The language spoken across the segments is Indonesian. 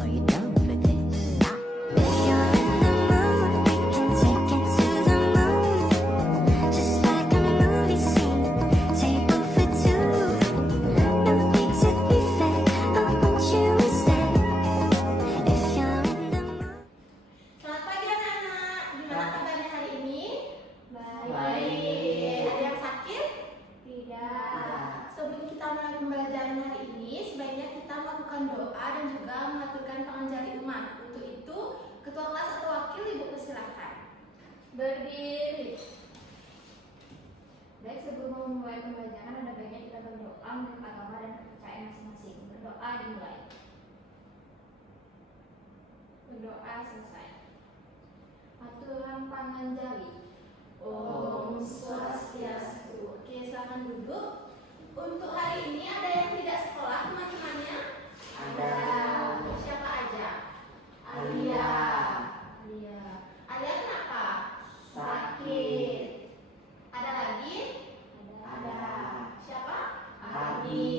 Are you down for this? If you're in the mood, we can take it to the moon. Just like a movie scene, table for two. No need to be fake, I want you to stay. If you're in the mood. Selamat pagi anak-anak, gimana kabarnya hari ini? Baik. Ada yang sakit? Tidak. Sebelum kita mulai pembelajaran hari ini, sebaiknya kita melakukan doa dan juga melakukan pengajaran umat. Untuk itu, ketua kelas atau wakil ibu persilakan. Berdiri. Baik, sebelum memulai pembelajaran ada baiknya kita berdoa menurut agama dan kepercayaan masing-masing. Berdoa dimulai. Berdoa selesai. Aturan panganjali. Om Swastiastu. Oke, silakan duduk. Untuk hari ini ada yang tidak sekolah teman-temannya? Ada. Siapa aja? Alia. Alia. Alia kenapa? Sakit. Ada lagi? Ada. Siapa? Adi.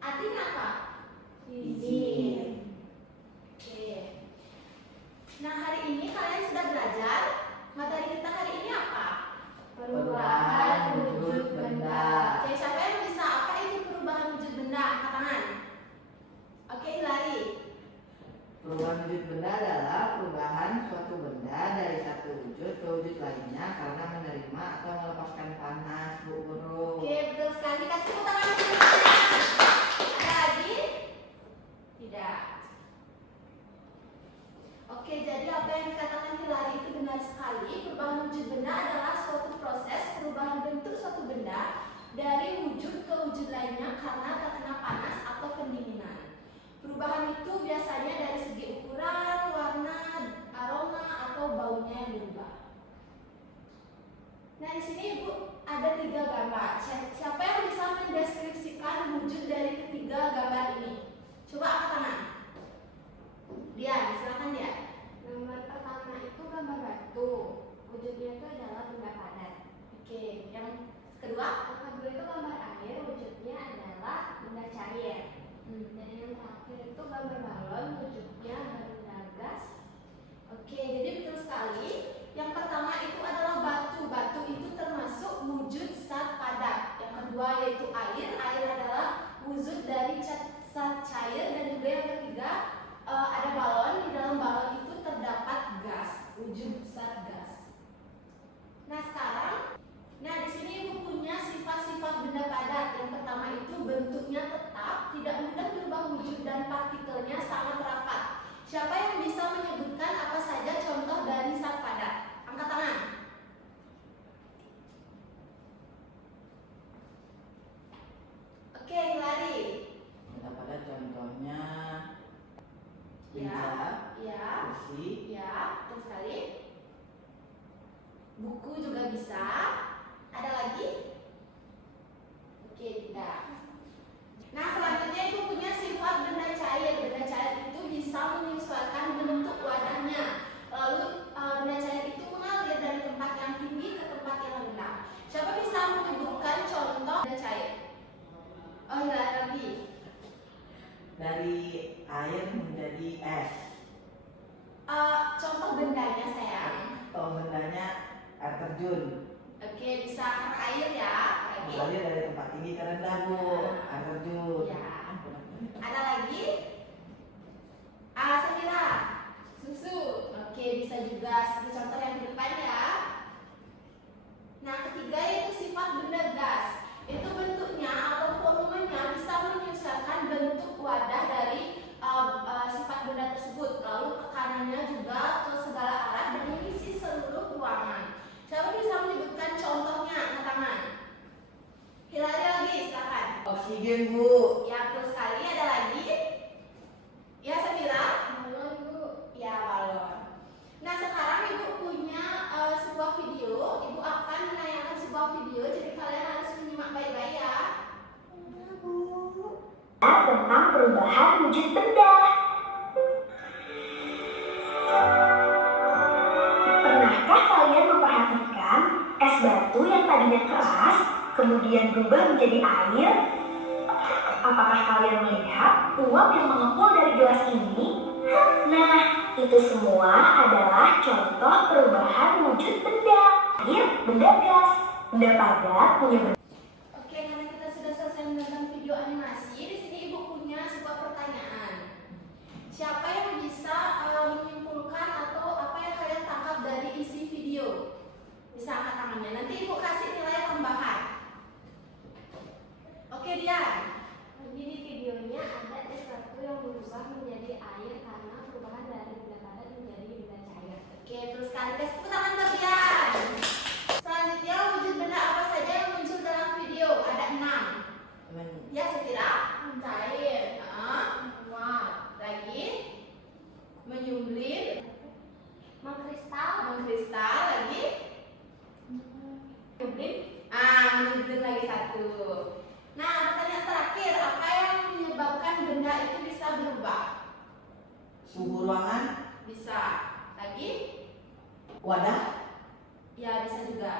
Adi kenapa? Izin. Oke. Nah, hari ini kalian sudah belajar. Materi kita hari ini apa? Perubahan wujud benda. Oke, siapa yang bisa apa itu perubahan wujud benda? Angkat tangan. Oke, Hilary. Perubahan wujud benda adalah perubahan suatu benda dari satu wujud ke wujud lainnya karena menerima atau melepaskan panas, Bu Guru. Oke, betul sekali. Kasih tepuk tangan dulu. Ada lagi? Tidak. Oke, jadi apa yang dikatakan Hilary itu benar sekali. Perubahan wujud benda adalah suatu proses perubahan bentuk suatu benda dari wujud ke wujud lainnya karena terkena panas atau pendinginan. Perubahan itu biasanya dari segi ukuran, warna, aroma, atau baunya yang berubah. Nah, di sini Ibu ada 3 gambar. Siapa yang bisa mendeskripsikan wujud dari ketiga gambar ini? Coba angkat tangan. Dian, silakan Dian. Gambar pertama itu gambar batu. Wujudnya itu adalah benda padat. Oke, yang kedua? Yang kedua itu gambar air. Wujudnya adalah benda cair. Dan yang terakhir itu gambar balon. Wujudnya adalah benda gas. Oke, jadi betul sekali. Yang pertama itu adalah batu. Batu itu termasuk wujud zat padat. Yang kedua yaitu air. Air adalah wujud dari zat cair. Dan juga yang ketiga ada balon. Di dalam balon itu terdapat gas, wujud zat gas. Nah, sekarang, di sini Ibu punya sifat-sifat benda padat. Yang pertama itu bentuknya tetap, tidak mudah berubah wujud dan partikelnya sangat rapat. Siapa yang bisa menyebutkan apa saja contoh dari zat padat? Angkat tangan. Oke, Hilary. Benda padat contohnya Ya, meja, ya, kursi, ya, betul sekali. Buku juga bisa. Ada lagi? Oke, tidak. Nah, selanjutnya Ibu punya sifat benda cair. Benda cair itu bisa menyesuaikan bentuk wadahnya. Lalu benda cair itu mengalir dari tempat yang tinggi ke tempat yang rendah. Siapa bisa menyebutkan contoh benda cair? Oh, Hilary lagi. dari air menjadi es. Contoh bendanya sayang. Atau bendanya air terjun. Oke, bisa ke air ya. Lagi. Mengalir dari tempat tinggi ke rendah, Bu. Air terjun. Ya. Ada lagi? Samira. Susu. Oke, bisa juga seperti contoh yang di depan ya. Nah, ketiga yaitu sifat benda gas. Itu bentuknya atau volumenya bisa menyesuaikan bentuk wadah dari sifat benda tersebut. Lalu tekanannya juga ke segala arah dan mengisi seluruh ruangan. Siapa bisa menyebutkan contohnya? Angkat tangan. Hilary lagi, silakan. Oksigen, Bu. Ya, betul sekali. Ada lagi? Ya, Samira? Balon, Bu. Ya, balon. Nah, sekarang Ibu punya sebuah video. Ibu akan menayangkan sebuah video, jadi kalian harus menyimak baik-baik ya. Tentang perubahan wujud benda. Pernahkah kalian memperhatikan es batu yang tadinya keras kemudian berubah menjadi air? Apakah kalian melihat uap yang mengepul dari gelas ini? Nah, itu semua adalah contoh perubahan wujud benda. Air, benda gas. Benda padat punya bentuk. Oke, karena kita sudah selesai menonton video animasi, di sini Ibu punya sebuah pertanyaan. Siapa yang bisa menyimpulkan atau apa yang kalian tangkap dari isi video? Bisa angkat tangannya. Nanti Ibu kasih nilai tambahan. Oke, Dian. Jadi di videonya ada sesuatu yang berubah menjadi air karena perubahan dari benda padat menjadi benda cair. Oke, terus kalian tepuk tangan ke Dian. Selanjutnya, wujud benda apa saja yang muncul dalam video? Ada 6. Ya, Safira. Cair. Menguap. Lagi. Menyumblir. Mengkristal, Mengkristal. Lagi. menyublim, Menyumblir lagi satu. Nah, pertanyaan terakhir, apa yang menyebabkan benda itu bisa berubah? Suhu ruangan, Bisa. Lagi? wadah, Ya, bisa juga.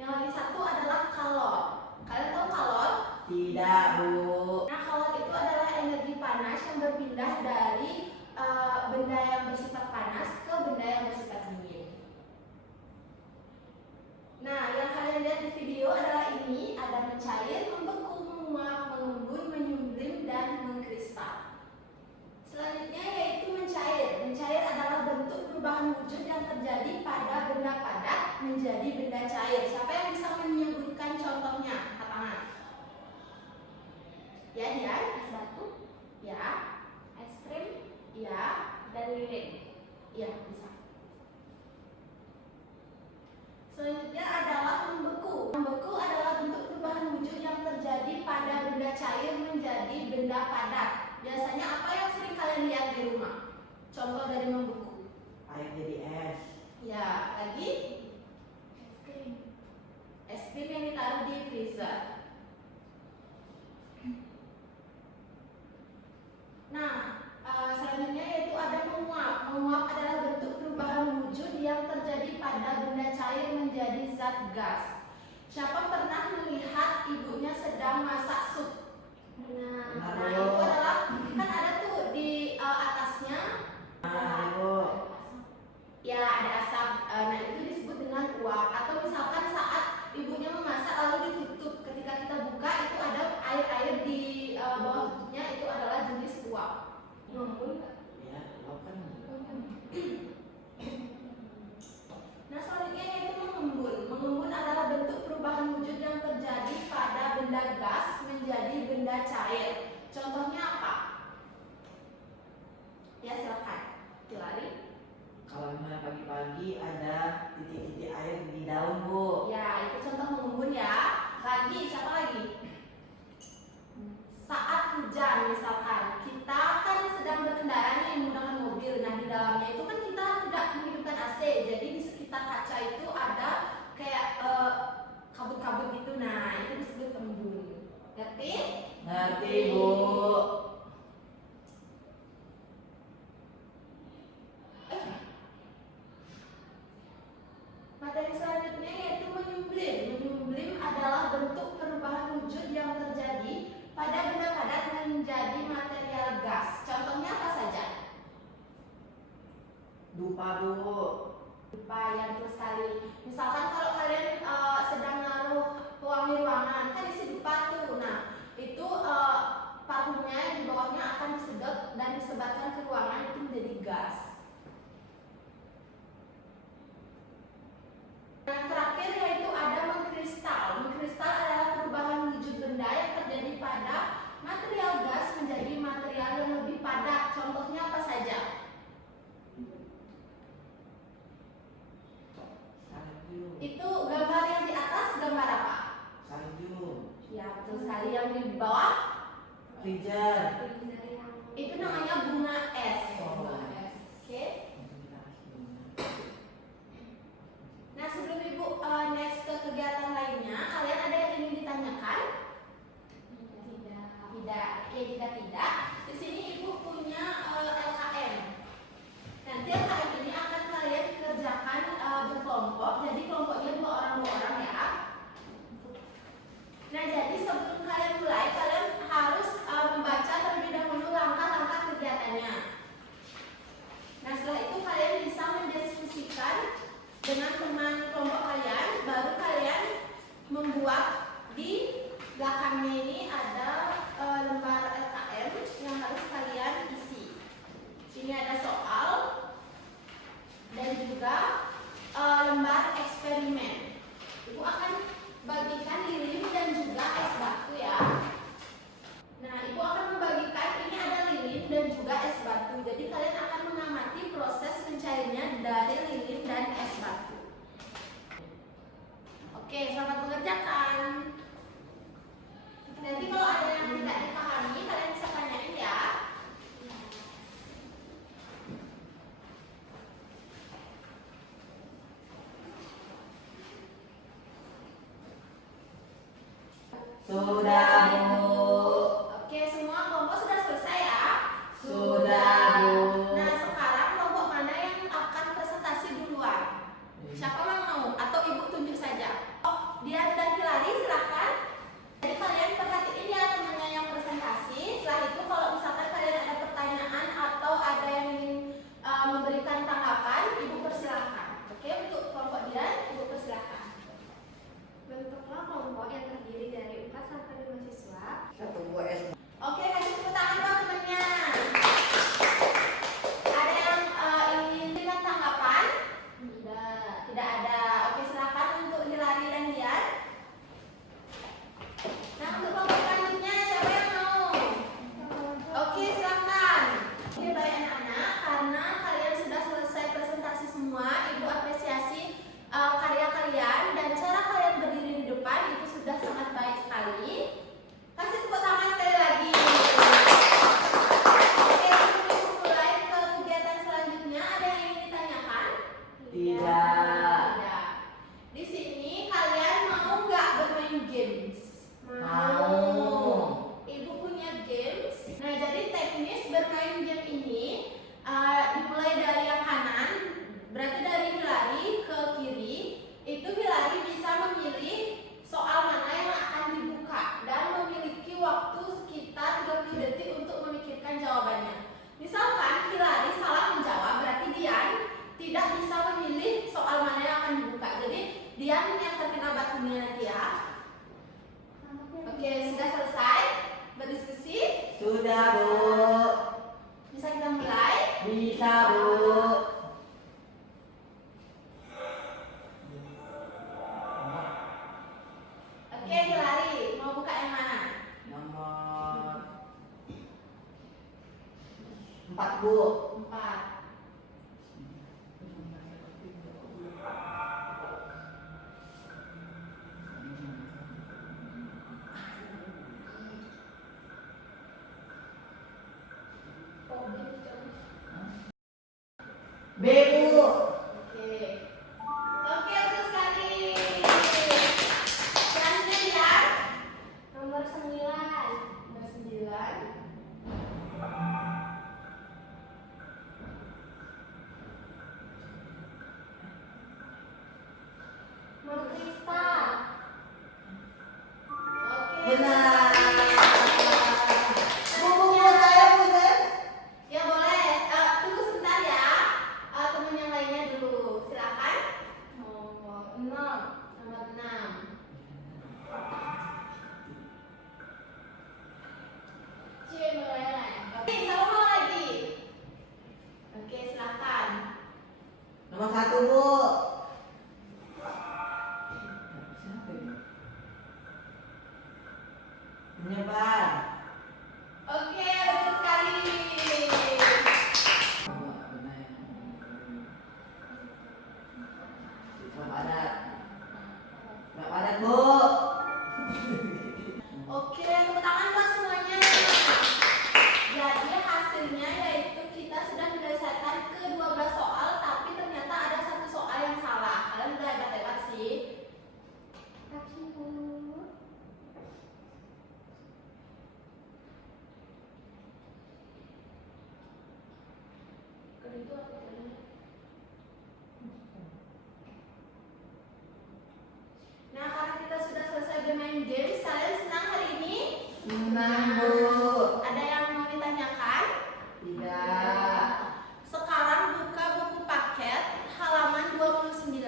Yang lagi satu adalah kalor. Kalian tahu kalor? tidak Bu. Nah, kalor itu adalah energi panas yang berpindah dari benda yang bersifat panas ke benda yang bersifat dingin. Nah, yang kalian lihat di video adalah ini, ada mencair, membeku, menguap, mengembun, menyumblim, dan mengkristal. Selanjutnya yaitu mencair. Mencair adalah bentuk perubahan wujud yang terjadi pada benda padat menjadi benda cair. Siapa yang bisa menyebutkan contohnya? Angkat tangan. Ya, Dian? es batu, Ya. es krim, Ya. dan lilin. Ya, bisa. Selanjutnya adalah membeku. Membeku adalah bentuk perubahan wujud yang terjadi pada benda cair menjadi benda padat. Biasanya apa yang sering kalian lihat di rumah? Contoh dari membeku. Air jadi es. Ya, lagi Es krim, es krim yang ditaruh di freezer. Nah, selanjutnya yaitu ada menguap. Menguap adalah bentuk perubahan wujud yang terjadi pada benda cair menjadi zat gas. Siapa pernah melihat ibunya sedang masak sup? benar. Nah, itu adalah kan ada tuh di atasnya, Bu. ya ada asap. Nah, itu disebut dengan uap. Atau misalkan saat ibunya memasak lalu ditutup, ketika kita buka itu ada air-air di bawah tutupnya, itu adalah jenis uap. Mengembun, Ya, uap kan. Nah, selanjutnya yaitu mengembun. Mengembun adalah bentuk perubahan wujud yang terjadi pada benda gas menjadi benda cair. Contohnya apa? Ya, silakan. Dilari. Kalau misalnya pagi-pagi ada titik-titik air di daun Bu. Ya, itu contoh mengembun ya. Lagi, siapa lagi? Saat hujan misalkan, kita kan sedang berkendara nih menggunakan mobil. Nah, di dalamnya itu kan kita tidak menghidupkan AC. Jadi di sekitar kaca itu ada kayak kabut-kabut gitu. Nah, itu disebut embun. Ngerti? Ngerti Bu. Materi selanjutnya yaitu menyumblim. Menyumblim adalah bentuk perubahan wujud yang terjadi pada benda padat menjadi material gas. Contohnya apa saja? Dupa Bu. Lupa yang terus sekali. Misalkan kalau kalian sedang naruh pewangi ruangan, kan isi dupa tuh. Nah, itu parfumnya di bawahnya akan disedot dan disebarkan ke ruangan, itu menjadi gas. Yang terakhir yaitu ada mengkristal. Mengkristal adalah perubahan wujud benda yang terjadi pada material gas menjadi material yang lebih padat. Contohnya apa saja? Salju. Itu gambar yang di atas gambar apa? Salju. Ya, betul sekali. Yang di bawah Freezer. itu namanya bunga es. Oh. Bunga es. Oke. Nah, sebelum Ibu next ke kegiatan lainnya, kalian ada yang ingin ditanyakan? tidak. Tidak. Oke, jika tidak, di sini Ibu punya LKM. Nanti LKM ini akan kalian kerjakan berkelompok. Jadi kelompoknya 2 orang ya. Nah, jadi sebelum kalian mulai, kalian harus bermain game ini dimulai dari yang kanan, berarti dari Hilary ke kiri. Itu Hilary bisa memilih soal mana yang akan dibuka dan memiliki waktu sekitar 30 detik untuk memikirkan jawabannya. Misalkan Hilary salah menjawab, berarti Dian tidak bisa memilih soal mana yang akan dibuka. Jadi Dian yang terkena batunya nanti ya. Oke, sudah selesai berdiskusi? Sudah, Bu. Bisa kita mulai? Bisa, Bu. Oke, Hilary, mau buka yang mana? Nomor 4, Bu. 4. B, Bu. Oke. Oke, betul sekali. Selanjutnya Dian. Nomor 9. Nomor 9. Mokrista. Oke. Benar. Bu, saya, Bu, saya. Ya boleh. Tunggu sebentar ya. Teman yang lainnya dulu. Silakan. Nomor 6. Nomor 6. Cie meleleh. Oke, siapa mau lagi? Oke, silakan. Nomor 1, Bu. Menyebar. Oke, betul sekali. Web adat. Web adat, Bu. Oke, tepuk tangan buat semuanya. Jadi hasilnya yaitu kita sudah menyelesaikan ke-12 soal, tapi ternyata ada satu soal yang salah. Kalian udah hebat-hebat sih. Nah, karena kita sudah selesai bermain games, kalian senang hari ini? Senang, Bu. Ada yang mau ditanyakan? Tidak. Sekarang buka buku paket halaman 29.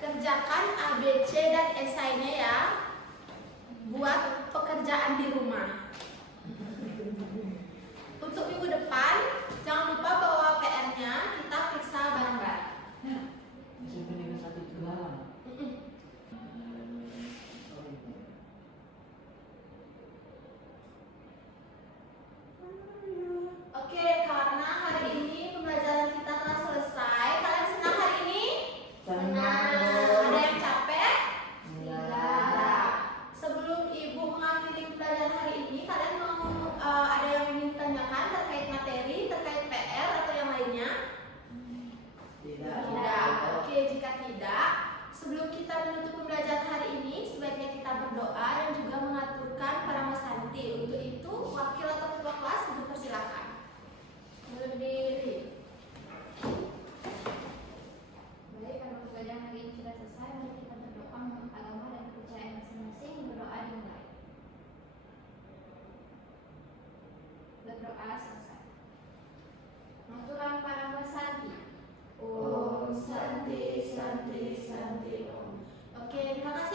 Kerjakan A, B, C dan esainya ya. Buat pekerjaan di rumah. Untuk minggu depan, jangan lupa bawa PR-nya, kita periksa bareng-bareng. SMP Negeri 1 Tegalang. Oke, karena hari ini pembelajaran kita telah selesai. Kalian senang hari ini? Senang, Bu. Ada yang capek? Tidak. Sebelum Ibu mengakhiri pelajaran hari ini, kalian mau ada yang ingin ditanyakan terkait materi, terkait PR atau yang lainnya? Tidak. Tidak. Oke, jika tidak, sebelum kita menutup pembelajaran hari ini, sebaiknya kita berdoa dan juga mengaturkan para Masanti. Untuk itu, wakil atau ketua kelas dipersilakan. Berdiri. Baik, karena pembelajaran hari ini sudah selesai, mari kita berdoa menurut agama dan kepercayaan masing-masing. Berdoa dimulai. Berdoa selesai. Aturan para Masanti. Om Santi Santi Santi Om. Oke, terima kasih